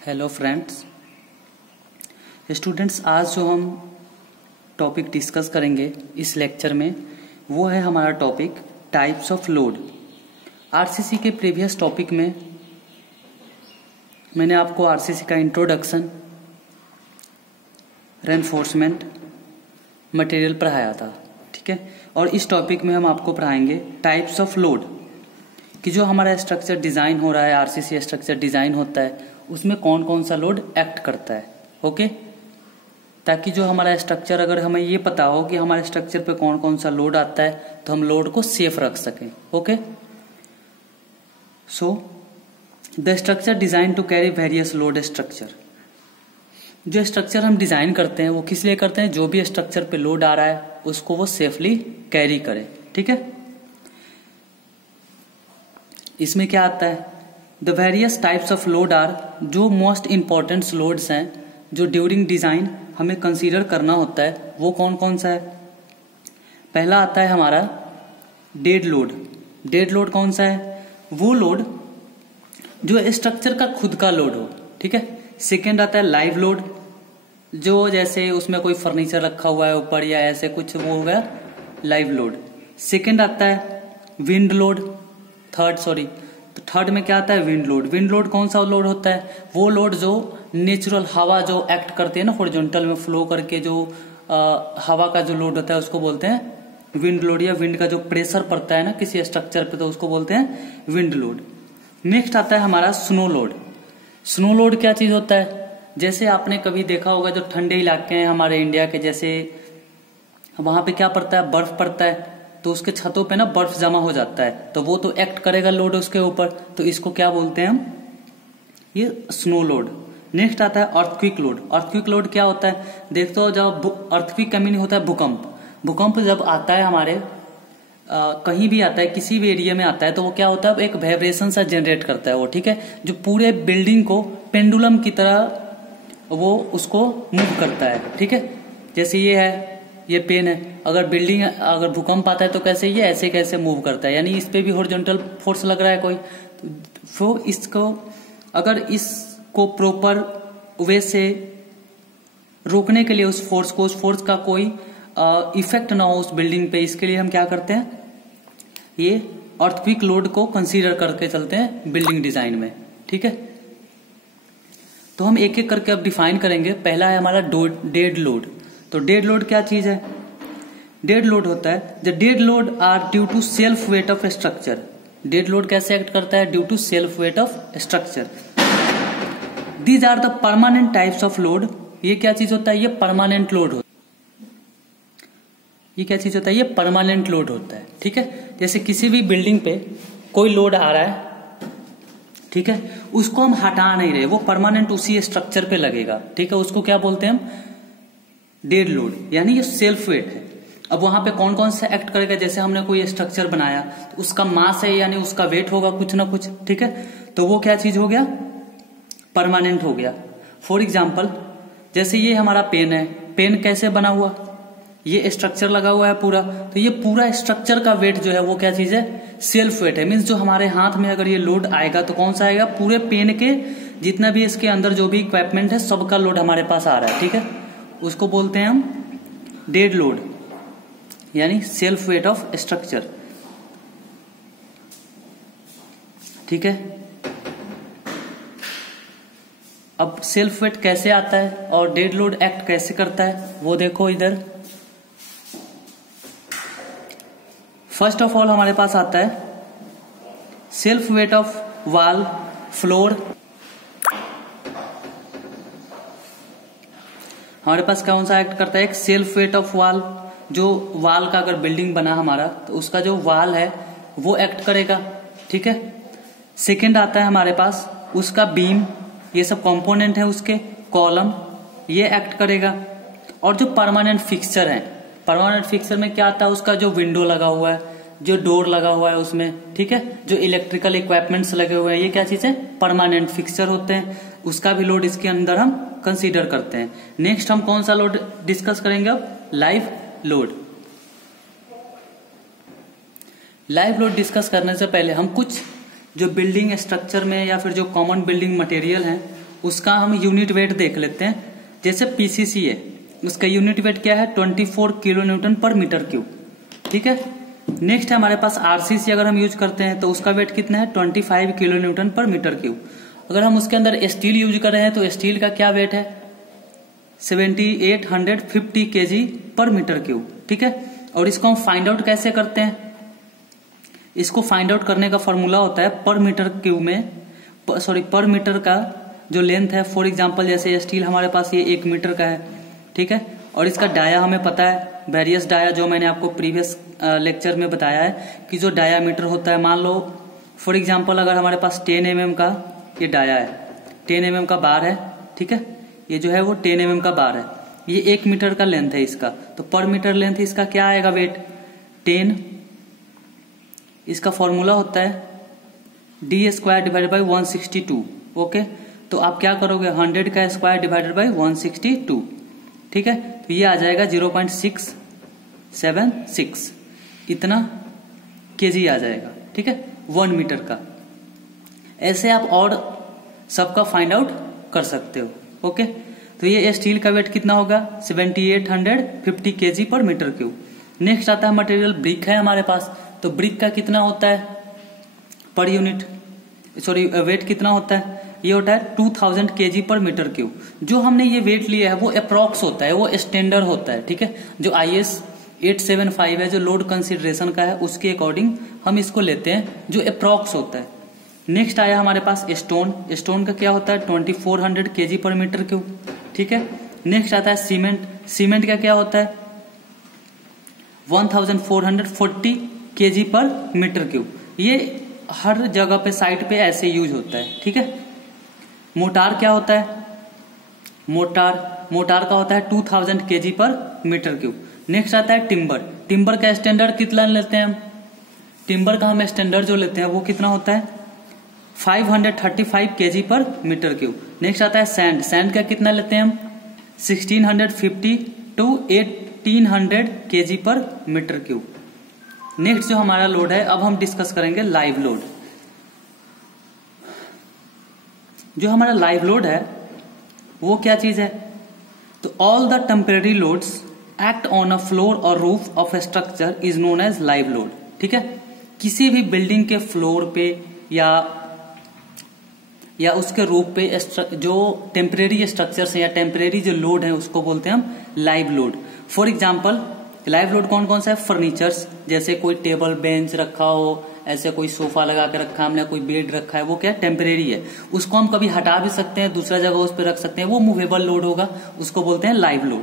Hello friends students, आज जो हम टॉपिक डिस्कस करेंगे इस लेक्चर में वो है हमारा topic types of load. RCC के प्रीवियस टॉपिक में मैंने आपको आरसीसी का इंट्रोडक्शन, रेनफोर्समेंट, मटेरियल पढ़ाया था, ठीक है। और इस टॉपिक में हम आपको पढ़ाएंगे टाइप्स ऑफ लोड कि जो हमारा स्ट्रक्चर डिजाइन हो रहा है, आरसीसी स्ट्रक्चर डिजाइन होता है, उसमें कौन कौन सा लोड एक्ट करता है। ओके, ताकि जो हमारा स्ट्रक्चर, अगर हमें ये पता हो कि हमारे स्ट्रक्चर पे कौन कौन सा लोड आता है तो हम लोड को सेफ रख सकें। Okay, so the structure design to carry various load structure. जो स्ट्रक्चर हम डिजाइन करते हैं वो किस लिए करते हैं? जो भी स्ट्रक्चर पे लोड आ रहा है उसको वो सेफली कैरी करे, ठीक है। इसमें क्या आता है? The various types of load are, जो मोस्ट इंपॉर्टेंट लोड्स हैं जो ड्यूरिंग डिजाइन हमें कंसीडर करना होता है, वो कौन कौन सा है? पहला आता है हमारा डेड लोड। डेड लोड कौन सा है? वो लोड जो स्ट्रक्चर का खुद का लोड हो, ठीक है। सेकेंड आता है लाइव लोड, जो जैसे उसमें कोई फर्नीचर रखा हुआ है ऊपर या ऐसे कुछ, वो हो गया लाइव लोड। सेकेंड आता है विंड लोड। थर्ड में क्या आता है? Wind load. विंड लोड कौन सा लोड होता है? वो लोड जो नेचुरल हवा जो एक्ट करती है ना, हॉरिजॉन्टल में फ्लो करके जो हवा का जो लोड होता है उसको बोलते हैं विंड लोड, या विंड का जो प्रेशर पड़ता है ना किसी स्ट्रक्चर पे तो उसको बोलते हैं विंड लोड। नेक्स्ट आता है हमारा स्नो लोड। स्नो लोड क्या चीज होता है? जैसे आपने कभी देखा होगा जो ठंडे इलाके हैं हमारे इंडिया के, जैसे वहां पे क्या पड़ता है? बर्फ पड़ता है, तो उसके छतों पे ना बर्फ जमा हो जाता है, तो वो तो एक्ट करेगा लोड उसके ऊपर, तो इसको क्या बोलते हैं हम? ये स्नो लोड। नेक्स्ट आता है अर्थक्विक लोड। अर्थक्विक लोड क्या होता है? देखते हो जब अर्थक्विक का मीनिंग होता है भूकंप। भूकंप जब आता है हमारे कहीं भी आता है, किसी भी एरिया में आता है, तो वो क्या होता है? एक वाइब्रेशन सा जनरेट करता है वो, ठीक है, जो पूरे बिल्डिंग को पेंडुलम की तरह वो उसको मूव करता है, ठीक है। जैसे ये है, ये पेन है, अगर भूकंप आता है तो कैसे ये ऐसे कैसे मूव करता है, यानी इस पे भी हॉरिजॉन्टल फोर्स लग रहा है कोई, तो इसको अगर इसको प्रॉपर वे से रोकने के लिए उस फोर्स का कोई इफेक्ट ना हो उस बिल्डिंग पे, इसके लिए हम क्या करते हैं? ये अर्थक्विक लोड को कंसीडर करके चलते हैं बिल्डिंग डिजाइन में, ठीक है। तो हम एक एक करके अब डिफाइन करेंगे। पहला है हमारा डेड लोड। तो डेड लोड क्या चीज है? डेड लोड होता है the dead load are due to self weight of structure. Dead load कैसे एक्ट करता है? Due to self weight of structure. These are the permanent types of load. ये क्या चीज होता है? ये परमानेंट लोड होता है। ये क्या चीज होता है? ये परमानेंट लोड होता है, ठीक है। जैसे किसी भी बिल्डिंग पे कोई लोड आ रहा है, ठीक है, उसको हम हटा नहीं रहे, वो परमानेंट उसी स्ट्रक्चर पे लगेगा, ठीक है। उसको क्या बोलते हैं हम? डेड लोड, यानी ये सेल्फ वेट है। अब वहां पे कौन कौन सा एक्ट करेगा? जैसे हमने कोई स्ट्रक्चर बनाया तो उसका मास है, यानी उसका वेट होगा कुछ ना कुछ, ठीक है, तो वो क्या चीज हो गया? परमानेंट हो गया। फॉर एग्जाम्पल, जैसे ये हमारा पेन है, पेन कैसे बना हुआ? ये स्ट्रक्चर लगा हुआ है पूरा, तो ये पूरा स्ट्रक्चर का वेट जो है वो क्या चीज है? सेल्फ वेट है। मीन्स जो हमारे हाथ में अगर ये लोड आएगा तो कौन सा आएगा? पूरे पेन के जितना भी इसके अंदर जो भी इक्विपमेंट है सबका लोड हमारे पास आ रहा है, ठीक है। उसको बोलते हैं हम डेड लोड, यानी सेल्फ वेट ऑफ स्ट्रक्चर, ठीक है। अब सेल्फ वेट कैसे आता है और डेड लोड एक्ट कैसे करता है वो देखो इधर। फर्स्ट ऑफ ऑल हमारे पास आता है self weight of wall, floor. हमारे पास कौन सा एक्ट करता है? एक सेल्फ वेट ऑफ वॉल, जो वॉल का अगर बिल्डिंग बना हमारा तो उसका जो वॉल है वो एक्ट करेगा, ठीक है। सेकंड आता है हमारे पास उसका बीम, ये सब कंपोनेंट है उसके, कॉलम, ये एक्ट करेगा। और जो परमानेंट फिक्सचर है, परमानेंट फिक्सचर में क्या आता है? उसका जो विंडो लगा हुआ है, जो डोर लगा हुआ है उसमें, ठीक है, जो इलेक्ट्रिकल इक्विपमेंट्स लगे हुए हैं, ये क्या चीज है? परमानेंट फिक्सचर होते हैं। उसका भी लोड इसके अंदर हम कंसीडर करते हैं। नेक्स्ट हम कौन सा लोड डिस्कस करेंगे अब? Live load. Live load discuss करने से पहले हम कुछ जो बिल्डिंग स्ट्रक्चर में या फिर जो कॉमन बिल्डिंग मटेरियल हैं उसका हम यूनिट वेट देख लेते हैं। जैसे पीसीसी है, उसका यूनिट वेट क्या है 24 किलो न्यूटन पर मीटर क्यूब। ठीक है। नेक्स्ट है हमारे पास आरसीसी, अगर हम यूज करते हैं तो उसका वेट कितना है 25 किलो न्यूटन पर मीटर क्यूब। अगर हम उसके अंदर स्टील यूज कर रहे हैं तो स्टील का क्या वेट है 7850 केजी पर मीटर क्यूब। ठीक है। और इसको हम फाइंड आउट कैसे करते हैं, इसको फाइंड आउट करने का फॉर्मूला होता है पर मीटर क्यूब में, पर मीटर का जो लेंथ है। फॉर एग्जांपल जैसे स्टील हमारे पास ये 1 मीटर का है। ठीक है। और इसका डाया हमें पता है, वेरियस डाया, जो मैंने आपको प्रीवियस लेक्चर में बताया है कि जो डायामीटर होता है, मान लो फॉर एग्जांपल अगर हमारे पास 10 mm का ये डाया है, 10 mm का बार है। ठीक है। ये जो है वो 10 mm का बार है, ये 1 मीटर का लेंथ है इसका, तो पर मीटर लेंथ इसका क्या आएगा वेट 10। इसका फॉर्मूला होता है d² डिवाइडेड बाई 162। ओके। तो आप क्या करोगे 100 का स्क्वायर डिवाइडेड बाई 162। ठीक है। तो ये आ जाएगा 0.676, इतना केजी आ जाएगा। ठीक है, 1 मीटर का। ऐसे आप और सबका फाइंड आउट कर सकते हो। ओके। तो ये स्टील का वेट कितना होगा 7850 केजी पर मीटर क्यूब। नेक्स्ट आता है मटेरियल, ब्रिक है हमारे पास, तो ब्रिक का कितना होता है पर यूनिट, सॉरी वेट कितना होता है, ये होता है 2000 केजी पर मीटर क्यूब। जो हमने ये वेट लिया है वो अप्रॉक्स होता है, वो स्टैंडर्ड होता है। ठीक है। जो IS 875 है, जो लोड कंसिडरेशन का है, उसके अकॉर्डिंग हम इसको लेते हैं, जो अप्रॉक्स होता है। नेक्स्ट आया हमारे पास स्टोन। स्टोन का क्या होता है 2400 केजी पर मीटर क्यूब। ठीक है। नेक्स्ट आता है सीमेंट। सीमेंट का क्या होता है 1440 केजी पर मीटर क्यूब। ये हर जगह पे साइट पे ऐसे यूज होता है। ठीक है। मोटार क्या होता है, मोटार का होता है 2000 केजी पर मीटर क्यूब। नेक्स्ट आता है टिम्बर। टिम्बर का स्टैंडर्ड कितना लेते हैं हम, टिम्बर का हम स्टैंडर्ड जो लेते हैं वो कितना होता है 535 केजी पर मीटर क्यूब। नेक्स्ट आता है सैंड। सैंड का कितना लेते हैं हम 1650 टू 1800 केजी पर मीटर क्यूब। नेक्स्ट जो हमारा लोड है, अब हम डिस्कस करेंगे लाइव लोड। जो हमारा लाइव लोड है वो क्या चीज है, तो all the temporary loads act on a floor और roof of a structure is known as live load. ठीक है। किसी भी बिल्डिंग के फ्लोर पे या उसके रूफ पे जो टेम्परेरी स्ट्रक्चर्स है या टेम्परेरी जो लोड है उसको बोलते हैं हम live load. For example live load कौन कौन सा है, फर्नीचर्स, जैसे कोई टेबल बेंच रखा हो, ऐसे कोई सोफा लगा के रखा हमने, कोई बेड रखा है, वो क्या टेम्परेरी है, उसको हम कभी हटा भी सकते हैं, दूसरा जगह उस पर रख सकते हैं, वो मूवेबल लोड होगा, उसको बोलते हैं लाइव लोड।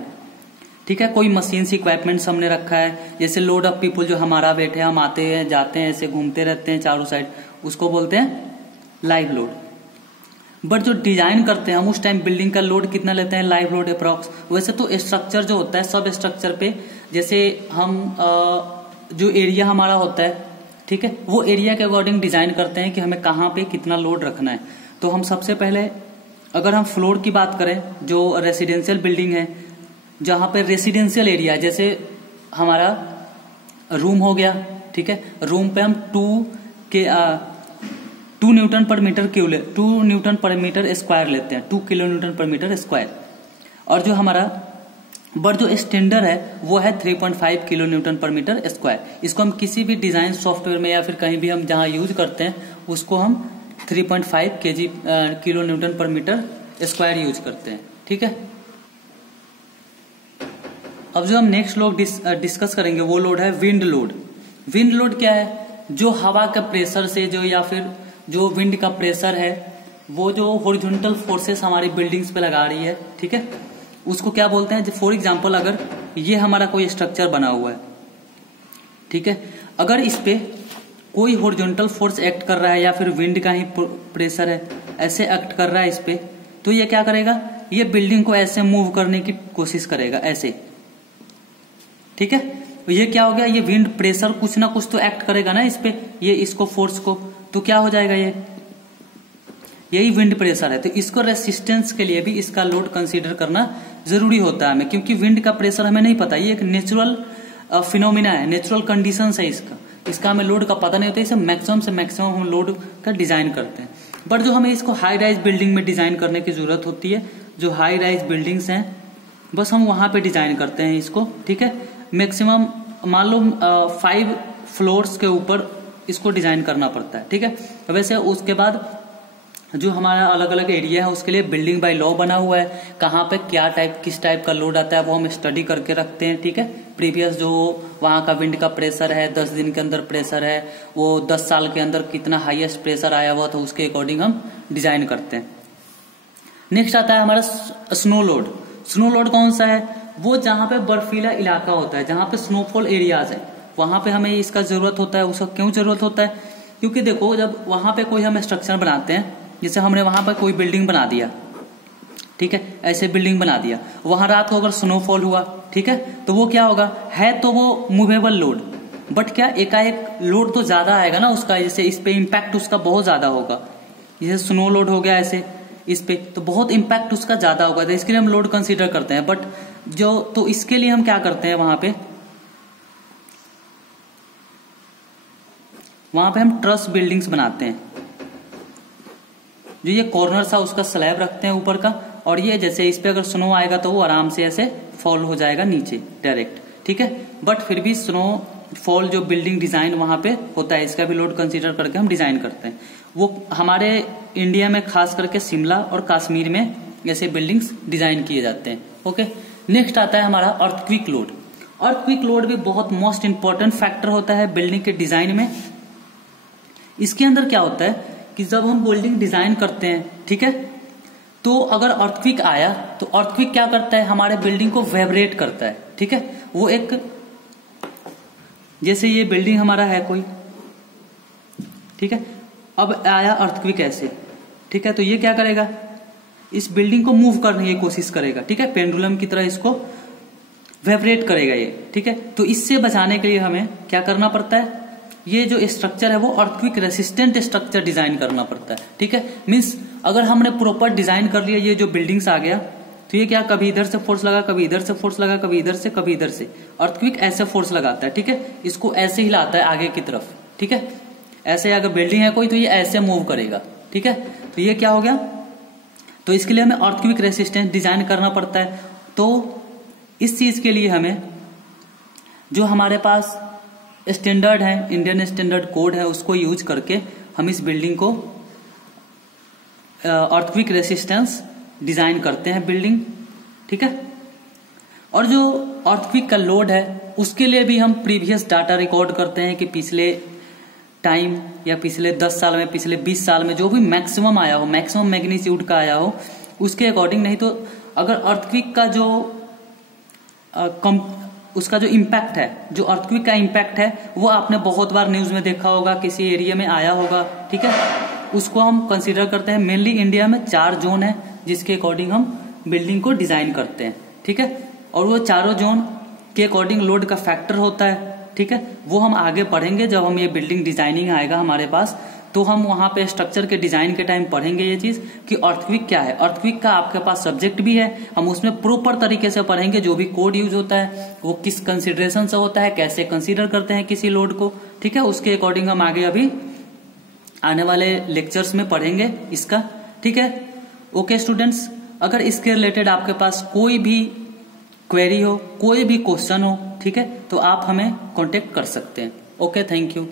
ठीक है। कोई मशीन से इक्विपमेंट्स हमने रखा है, जैसे लोड ऑफ पीपुल, जो हमारा वेट है, हम आते हैं जाते हैं ऐसे घूमते रहते हैं चारों साइड, उसको बोलते हैं लाइव लोड। बट जो डिजाइन करते हैं हम उस टाइम बिल्डिंग का लोड कितना लेते हैं लाइव लोड अप्रॉक्स। वैसे तो स्ट्रक्चर जो होता है सब स्ट्रक्चर पे, जैसे हम जो एरिया हमारा होता है, ठीक है, वो एरिया के अकॉर्डिंग डिजाइन करते हैं कि हमें कहाँ पे कितना लोड रखना है। तो हम सबसे पहले अगर हम फ्लोर की बात करें, जो रेसिडेंशियल बिल्डिंग है, जहां पे रेसिडेंशियल एरिया, जैसे हमारा रूम हो गया, ठीक है, रूम पे हम 2 न्यूटन पर मीटर क्यूब 2 न्यूटन पर मीटर स्क्वायर लेते हैं, 2 किलो न्यूटन पर मीटर स्क्वायर। और जो हमारा बट जो स्टैंडर्ड है वो है 3.5 किलो न्यूटन पर मीटर स्क्वायर। इसको हम किसी भी डिजाइन सॉफ्टवेयर में या फिर कहीं भी हम जहां यूज करते हैं उसको हम 3.5 किलो न्यूटन पर मीटर स्क्वायर यूज करते हैं। ठीक है। अब जो हम नेक्स्ट लोड डिस्कस करेंगे वो लोड है विंड लोड। विंड लोड क्या है, जो हवा का प्रेशर से जो या फिर जो विंड का प्रेशर है वो जो हॉरिजॉन्टल फोर्सेस हमारी बिल्डिंग्स पे लगा रही है, ठीक है, उसको क्या बोलते हैं। फॉर एग्जांपल अगर ये हमारा कोई स्ट्रक्चर बना हुआ है, ठीक है, अगर इस पे कोई हॉरिजॉन्टल फोर्स एक्ट कर रहा है या फिर विंड का ही प्रेशर है ऐसे एक्ट कर रहा है इस पे, तो ये क्या करेगा, ये बिल्डिंग को ऐसे मूव करने की कोशिश करेगा ऐसे। ठीक है। तो ये क्या हो गया, ये विंड प्रेशर कुछ ना कुछ तो एक्ट करेगा ना इस पे, ये इसको फोर्स को, तो क्या हो जाएगा, यही विंड प्रेशर है। तो इसको रेसिस्टेंस के लिए भी इसका लोड कंसीडर करना जरूरी होता है हमें, क्योंकि विंड का प्रेशर हमें नहीं पता, ये एक नेचुरल फिनोमिना है, नेचुरल कंडीशंस है इसका हमें लोड का पता नहीं होता, इसे मैक्सिमम से मैक्सिमम हम लोड का डिजाइन करते हैं। बट जो हमें इसको हाई राइज बिल्डिंग में डिजाइन करने की जरूरत होती है, जो हाई राइज बिल्डिंग्स हैं बस हम वहां पे डिजाइन करते हैं इसको, ठीक है। मैक्सिमम मान लो 5 फ्लोर्स के ऊपर इसको डिजाइन करना पड़ता है, ठीक है। वैसे उसके बाद जो हमारा अलग अलग एरिया है उसके लिए बिल्डिंग बाय लॉ बना हुआ है, कहाँ पे क्या किस टाइप का लोड आता है वो हम स्टडी करके रखते हैं, ठीक है। प्रीवियस जो वहां का विंड का प्रेशर है, 10 दिन के अंदर प्रेशर है, वो 10 साल के अंदर कितना हाईएस्ट प्रेशर आया हुआ था उसके अकॉर्डिंग हम डिजाइन करते हैं। नेक्स्ट आता है हमारा स्नो लोड। स्नो लोड कौन सा है? वो जहां पे बर्फीला इलाका होता है, जहां पे स्नोफॉल एरियाज है, वहां पे हमें इसका जरूरत होता है। उसका क्यों जरूरत होता है? क्योंकि देखो जब वहां पे कोई हम स्ट्रक्चर बनाते हैं, जैसे हमने वहां पर कोई बिल्डिंग बना दिया, ठीक है, ऐसे बिल्डिंग बना दिया, वहां रात को अगर स्नोफॉल हुआ, ठीक है, तो वो क्या होगा, है तो वो मूवेबल लोड, बट क्या एकाएक लोड तो ज्यादा आएगा ना उसका, जैसे इस पे इम्पैक्ट उसका बहुत ज्यादा होगा, जैसे स्नो लोड हो गया ऐसे इस पे, तो बहुत इम्पैक्ट उसका ज्यादा होगा, तो इसके लिए हम लोड कंसीडर करते हैं। बट जो तो इसके लिए हम क्या करते हैं, वहां पे हम ट्रस बिल्डिंग्स बनाते हैं। जो ये कॉर्नर सा उसका स्लैब रखते हैं ऊपर का, और ये जैसे इस पे अगर स्नो आएगा तो वो आराम से ऐसे फॉल हो जाएगा नीचे डायरेक्ट, ठीक है। बट फिर भी स्नो फॉल जो बिल्डिंग डिजाइन वहां पे होता है, इसका भी लोड कंसीडर करके हम डिजाइन करते हैं। वो हमारे इंडिया में खास करके शिमला और कश्मीर में ऐसे बिल्डिंग्स डिजाइन किए जाते हैं, ओके। नेक्स्ट आता है हमारा अर्थक्विक लोड। अर्थक्विक लोड भी बहुत मोस्ट इंपॉर्टेंट फैक्टर होता है बिल्डिंग के डिजाइन में। इसके अंदर क्या होता है कि जब हम बिल्डिंग डिजाइन करते हैं, ठीक है, तो अगर अर्थक्विक आया तो अर्थक्विक क्या करता है, हमारे बिल्डिंग को वाइब्रेट करता है, ठीक है। वो एक, जैसे ये बिल्डिंग हमारा है कोई, ठीक है, अब आया अर्थक्विक ऐसे, ठीक है, तो ये क्या करेगा, इस बिल्डिंग को मूव करने की कोशिश करेगा, ठीक है, पेंडुलम की तरह इसको वाइब्रेट करेगा ये, ठीक है। तो इससे बचाने के लिए हमें क्या करना पड़ता है, ये जो स्ट्रक्चर है वो अर्थक्विक रेसिस्टेंट स्ट्रक्चर डिजाइन करना पड़ता है, ठीक है। मींस अगर हमने प्रॉपर डिजाइन कर लिया, ये जो बिल्डिंग्स आ गया, तो ये क्या, कभी इधर से फोर्स लगा, कभी इधर से फोर्स लगा, कभी इधर से, कभी इधर से, अर्थक्विक ऐसे फोर्स लगाता है, ठीक है, इसको ऐसे हिलाता है आगे की तरफ, ठीक है। ऐसे अगर बिल्डिंग है कोई तो ये ऐसे मूव करेगा, ठीक है, तो ये क्या हो गया, तो इसके लिए हमें अर्थक्विक रेसिस्टेंट डिजाइन करना पड़ता है। तो इस चीज के लिए हमें जो हमारे पास स्टैंडर्ड है, इंडियन स्टैंडर्ड कोड है, उसको यूज करके हम इस बिल्डिंग को अर्थक्विक रेसिस्टेंस डिजाइन करते हैं बिल्डिंग, ठीक है। और जो अर्थक्विक का लोड है उसके लिए भी हम प्रीवियस डाटा रिकॉर्ड करते हैं कि पिछले टाइम या पिछले 10 साल में, पिछले 20 साल में जो भी मैक्सिमम आया हो, मैक्सिमम मैग्नीट्यूड का आया हो, उसके अकॉर्डिंग। नहीं तो अगर अर्थक्विक का जो उसका जो इम्पैक्ट है, जो अर्थक्विक का इम्पैक्ट है, वो आपने बहुत बार न्यूज में देखा होगा, किसी एरिया में आया होगा, ठीक है, उसको हम कंसीडर करते हैं। मेनली इंडिया में 4 जोन है जिसके अकॉर्डिंग हम बिल्डिंग को डिजाइन करते हैं, ठीक है। और वो चारों जोन के अकॉर्डिंग लोड का फैक्टर होता है, ठीक है, वो हम आगे पढ़ेंगे जब हम ये बिल्डिंग डिजाइनिंग आएगा हमारे पास, तो हम वहां पे स्ट्रक्चर के डिजाइन के टाइम पढ़ेंगे ये चीज कि अर्थक्विक क्या है। अर्थक्विक का आपके पास सब्जेक्ट भी है, हम उसमें प्रॉपर तरीके से पढ़ेंगे, जो भी कोड यूज होता है वो किस कंसिडरेशन से होता है, कैसे कंसीडर करते हैं किसी लोड को, ठीक है, उसके अकॉर्डिंग हम आगे अभी आने वाले लेक्चर्स में पढ़ेंगे इसका, ठीक है। ओके स्टूडेंट्स, अगर इसके रिलेटेड आपके पास कोई भी क्वेरी हो, कोई भी क्वेश्चन हो, ठीक है, तो आप हमें कांटेक्ट कर सकते हैं। Okay, thank you.